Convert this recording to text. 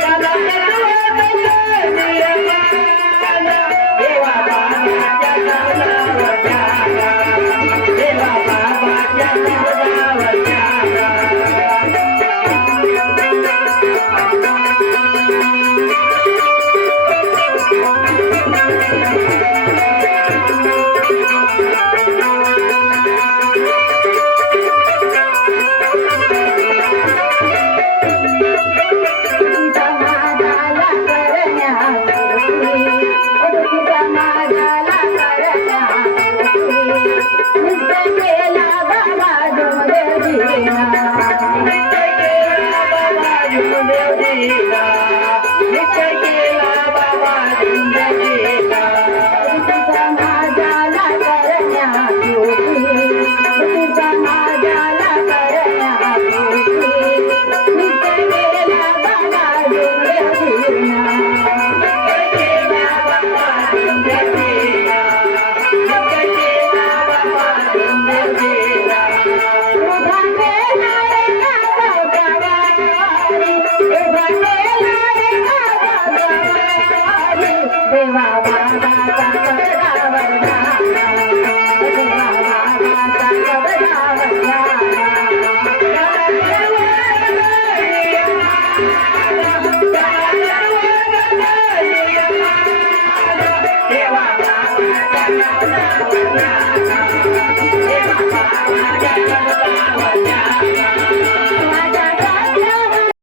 ada Yeah. Deva